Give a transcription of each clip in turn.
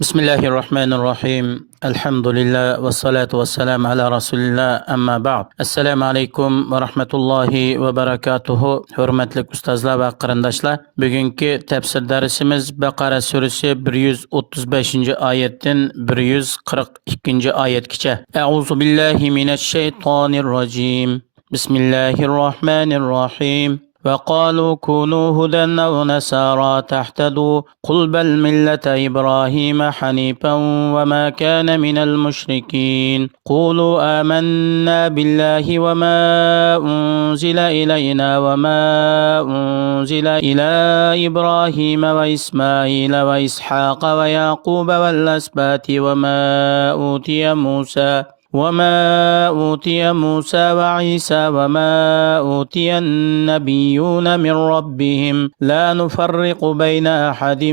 بسم الله الرحمن الرحيم الحمد لله والصلاة والسلام على رسول الله أما بعد السلام عليكم ورحمة الله وبركاته hurmatli ustozlar va qarindoshlar bugungi tafsir darsimiz Baqara surasi 135 oyatdan 142 oyatgacha A'udhu billahi minash shaytonir rojim Bismillahir rohmanir rohim وقالوا كونوا هدى أو نصارى تهتدوا قل بل ملة إبراهيم حنيفا وما كان من المشركين قولوا آمنا بالله وما أنزل إلينا وما أنزل إلى إبراهيم وإسماعيل وإسحاق ويعقوب والأسباط وما أوتي موسى وعيسى وما أوتي النبيون من ربهم لا نفرق بين أحد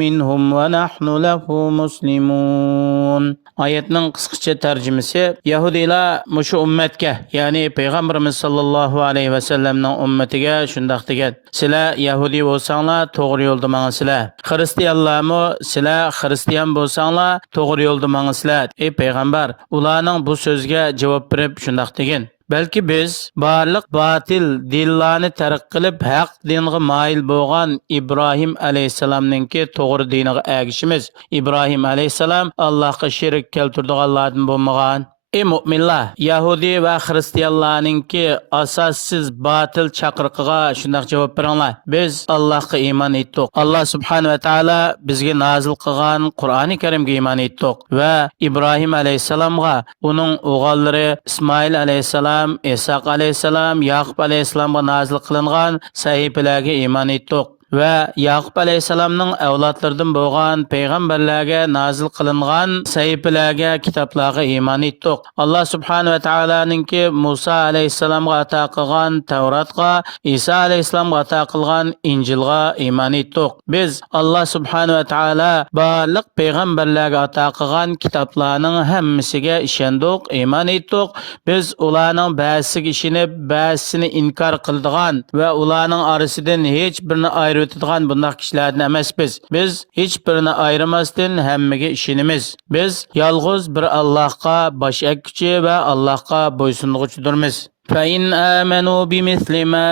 منهم ونحن له مسلمون oyatning qisqacha tarjimasi Yahudilar mushu ummatga, ya'ni payg'ambarimiz sollallohu alayhi vasallamning ummatiga shundoq degan: sizlar Yahudi bo'lsanglar to'g'ri yo'lda mangsizlar. Xristianlarmi sizlar xristian bo'lsanglar to'g'ri yo'lda mangsizlar. Ey payg'ambar, ularning bu so'zga javob berib shundoq degan: balki biz barliq batil dinlarni tark qilib haq dinga moyil bo'lgan İbrahim alayhisalomninki to'g'ri diniga ergishimiz. İbrahim alayhisalom Allohga sherik keltirdiganlardan bo'lmagan. Ey mu'minlar, Yahudi va xristianlarninki asossiz batil chaqiriqiga shundoq javob beringlar. Biz Allohga iymon etdik. Alloh subhanahu va taolo bizga nozil qilgan Qur'oni Karimga iymon etdik va İbrahim alayhisalomga, uning o'g'illari İsmoil alayhisalom, Isoq alayhisalom, Yaqub alayhisalomga nozil qilingan sahifalarga iymon etdik. Ve Yaqub aleyhisselamның avlodlaridan bo'lgan payg'ambarlarga nozil qilingan sahifalarga, kitoblarga iymon etdik. Alloh subhanahu va taoloninki Musa aleyhisselamga ato qilgan Tavratga, Isa aleyhisselamga ato qilgan Injilga iymon etdik. Biz Alloh subhanahu va taolo barliq payg'ambarlarga ato qilgan kitoblarning hammasiga ishondik, iymon etdik. Biz ularning ba'zisiga ishonib, ba'zisini inkor qildigan va ularning orasidan hech birini ayırıtıdığan bundaq kişilerden emasmiz. Biz hiçbirini ayırmasdan hammaga ishonamiz. Biz yalğız bir Allah'a baş egguchi ve Allah'a boysunğuchidurmiz. فإن آمنوا بمثل ما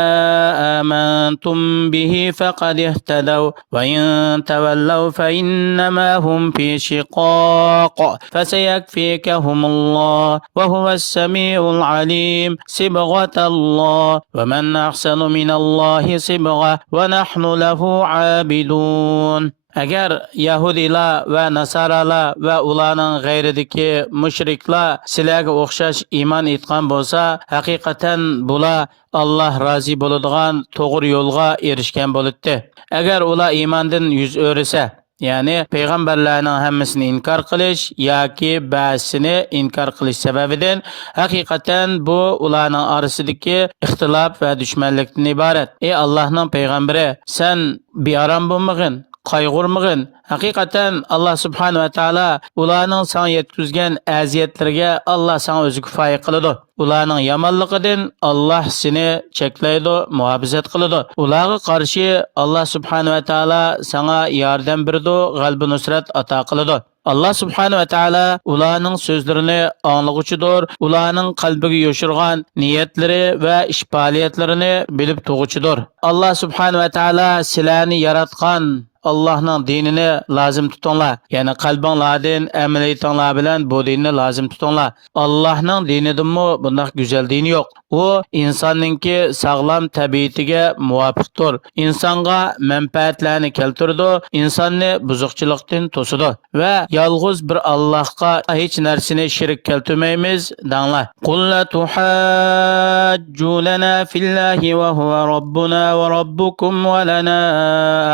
آمنتم به فقد اهتدوا وإن تولوا فإنما هم في شقاق فسيكفيكهم الله وهو السميع العليم صبغة الله ومن أحسن من الله صبغة ونحن له عابدون. Agar Yahudilar va Nasaralar va ularning g'ayridagi mushriklar sizlarga o'xshash iymon etgan bo'lsa, haqiqatan bular Alloh rozi bo'ladigan to'g'ri yo'lga erishgan bo'ladi. Agar ular iymondan yuz o'risa, ya'ni payg'ambarlarning hammasini inkor qilish yoki ba'zisini inkor qilish sababidan haqiqatan bu ularning orasidagi ixtilof va dushmanlikdan iborat. Ey Allohning payg'ambari, sen bearam bo'lmag'in, qayg'urmag'in. Haqiqatan Alloh subhanahu va taolo ularning sana yetkazgan aziyatlariga Alloh sana o'zi kifoya qiladi. Ularning yomonligidan Alloh seni cheklaydi, muhofazat qiladi. Ularga qarshi Alloh subhanahu va taolo sana yordam beradi, g'alaba nusrat ato qiladi. Allah subhanahu wa ta'ala ularning so'zlarini anglag'uchidir, ularning qalbiga yo'shirgan niyatlari va ish faoliyatlarini bilib tug'uchidir. Allah subhanahu wa ta'ala sizlarni yaratgan Allah'ның dinini lazım tutunlar. Yani kalbinlardan, ameliyatinlar bilan bu dinni lazım tutunlar. Allah'ның dinidinmi bunday güzel dini yok. O insonninki sağlam tabiatiga muvofiqdir. Insonga manfaatlarni keltirdi, insonni buzuqchilikdan to'sidi va yolg'iz bir Allohga hech narsani shirik keltirmaymiz danglar. Qul la tuhajjunana fillahi va huwa robbuna va robbukum va lana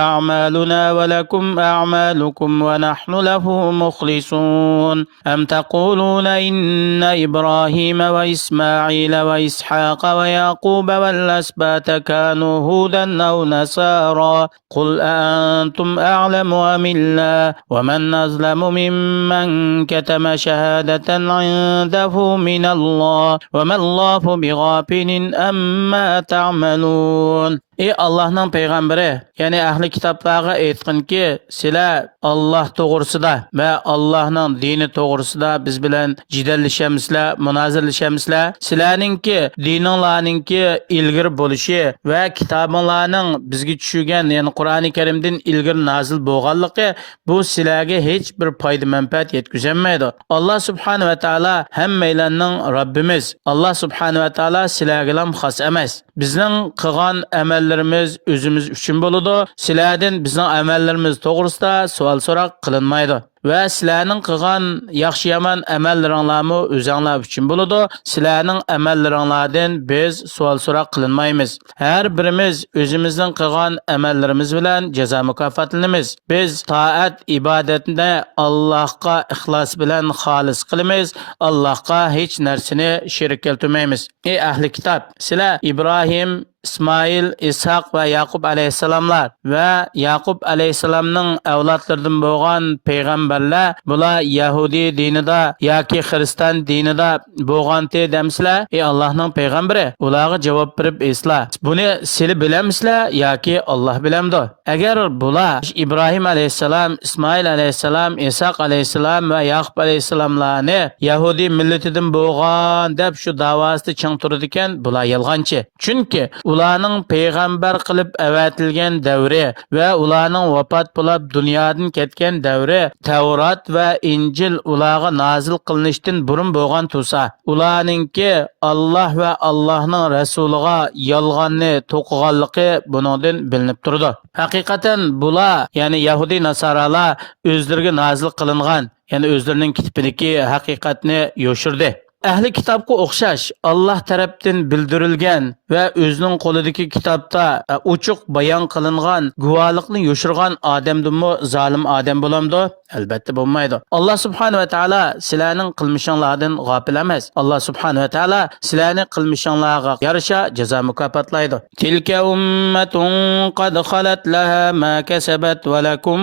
a'maluna va lakum a'malukum va nahnu lahu mukhlisun. Am taquluna inna Ibrahima va Ismaila va Ishaq وإسحاق ويعقوب والأسباط كانوا هودا أو نصارى قل أأنتم أعلم أم الله ومن أظلم ممن كتم شهادة عنده من الله وما الله بغافل أما تعملون. Ey Allah'ın peygamberi, yani ahli kitaplarga aytqinki, sizlar Allah to'g'risida va Allohning dini to'g'risida biz bilan jidallashamizlar, munozirlashamizlar. Sizlarningki dininglarningki ilgir bo'lishi va kitobinglarning bizga tushgan, ya'ni Qur'oni Karimdan ilgir nozil bo'lganligi bu sizlarga hech bir foyda manfaat yetkazmaydi. Alloh subhanahu va taolo hammanglarning Robbimiz. Alloh subhanahu va taolo sizlarga ham xos emas. Bizning qilgan amallarimiz o'zimiz uchun bo'ladi. Sizlardan bizning amallarimiz to'g'risida savol so'roq qilinmaydi. Va sizlarning qilgan yaxshi yomon amallaringlarmi o'zinglar uchun bo'ladi. Sizlarning amallaringlardan biz savol so'roq qilinmaymiz. Har birimiz o'zimizning qilgan amallarimiz bilan jazo mukofotlanamiz. Biz toat ibodatni Allohga ixlos bilan xolis qilamiz. Allohga hech narsani shirik keltirmaymiz. Ey ahli kitob, sizlar İbrahim, İsmail, İshaq va Yaqub alayhissalomlar va Yaqub alayhissalomning avlodlaridan bo'lgan payg'ambarlar bular Yahudi dinida yoki Xristian dinida bo'lgandi demsizlar? Ey Allohning payg'ambari, ularga javob berib eslar. Buni siz bilamsizlar yoki Alloh bilamdi? Agar bular İbrahim alayhissalom, İsmail alayhissalom, İshaq alayhissalom va Yaqub alayhissalomlarni Yahudi millatidan bo'lgan deb shu davosida ching turdi ekan, bular yolg'onchi. Chunki ularning payg'ambar qilib avatilgan davri va ularning vafot bo'lib dunyodan ketgan davri Tavrat va Injil ularga nozil qilinishdan burun bo'lgan tursa, ularningki Alloh va Allohning rasuliga yolg'onni to'qiganligi buningdan bilinib turdi. Haqiqatan bular, ya'ni Yahudi nasoralar o'zlariga nozil qilingan, ya'ni o'zlarining kitobidagi haqiqatni yoshirdi. Ahli kitobga o'xshash Alloh tarafdan bildirilgan va o'zining qo'lidagi kitobda ochiq bayon qilingan guvohlikni yoshirgan odamdimi zolim odam bo'lamdi? Albatta bo'lmaydi. Alloh subhanahu va taolo sizlarning qilmishinglardan g'ofil emas. Alloh subhanahu va taolo sizlarning qilmishinglarga yarasha jazo mukofotlaydi. Tilka ummatun qad khalat laha ma kasabat va lakum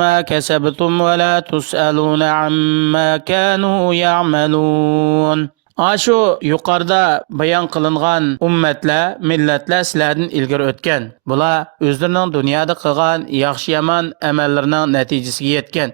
ma kasabtum va la tusaluna amma kanu ya'malun. Ashu yuqorida bayon qilingan ummatlar, millatlar sizlardan ilgari o'tgan. Bular o'zlarining dunyoda qilgan yaxshi yomon amallarining natijasiga yetgan.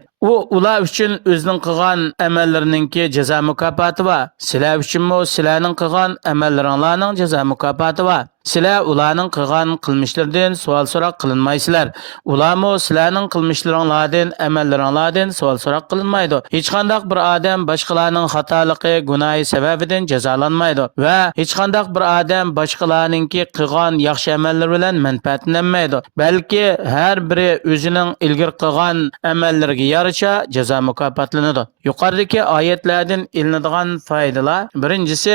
Ular uchun o'zining qilgan amallarininki jazo mukofoti va sizlar uchunmi sizlarning qilgan amallaringlarning jazo mukofoti va sizlar ularning qilgan qilmishlaridan savol so'roq qilinmaysizlar. Ularmi sizlarning qilmishlaringlardan, amallaringlardan savol so'roq qilinmaydi. Hech qanday bir odam boshqalarning xatoligi, gunohi sababidan jazolanmaydi va hech qanday bir odam boshqalarningki qilgan yaxshi amallari bilan manfaatlanmaydi. Balki har biri o'zining ilgir qilgan amallariga yarasha jazo mukofotlanadi. Yuqoridagi oyatlardan ilinadigan foydalar: birinchisi,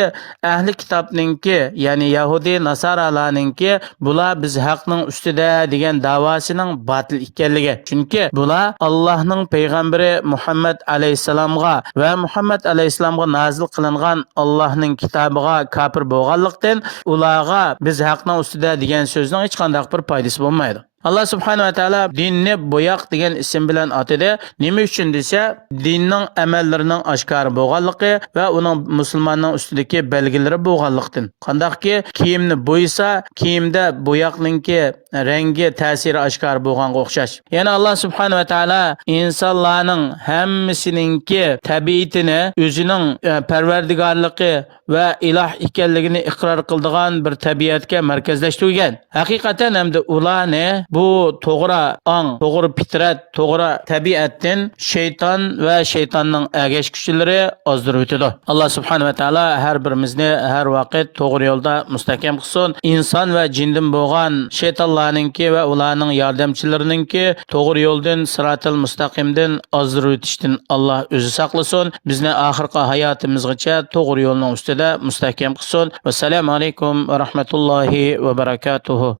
ahli kitobningki, ya'ni Yahudi nasaralarningki bular biz haqning ustida degan davosining batil ekanligi. Chunki bular Allohning payg'ambari Muhammad alayhisalomga va Muhammad alayhisalomga nozil qilingan Allohning kitobiga kafir bo'lganlikdan ularga biz haqning ustida degan so'zning hech qanday bir foydasi bo'lmaydi. Allah subhanahu wa ta'ala dinni bo'yoq degan ism bilan atadi. Nima uchun desa, dinning amallarining oshkor bo'lganligi va uning musulmonning ustidagi belgilari bo'lganlikdan. Qandaqki kiyimni bo'ysa, kiyimda bo'yoqningki rangi ta'siri oshkor bo'lganga o'xshash. Yana Allah subhanahu wa ta'ala insonlarning hammasininki tabiatini o'zining parvardigorligi va iloh ekanligini iqror qildigan bir tabiatga markazlashtirgan. Haqiqatan hamda ularni bu to'g'ri ong, to'g'ri fitrat, to'g'ri tabiatdan shayton va shaytonning agash kuchlari ozdirib o'tadi. Alloh subhanahu va taolo har birimizni har vaqt to'g'ri yo'lda mustahkam qilsin. Inson va jindan bo'lgan shaytonlarningki va ularning yordamchilarininki to'g'ri yo'ldan, siratal mustaqimdan ozdirib o'tishdan Alloh o'zi saqlasin. Bizni oxirgi hayotimizgacha to'g'ri yo'lning ustida mustahkam qilsin. Assalomu alaykum va rahmatullohi va barakatuh.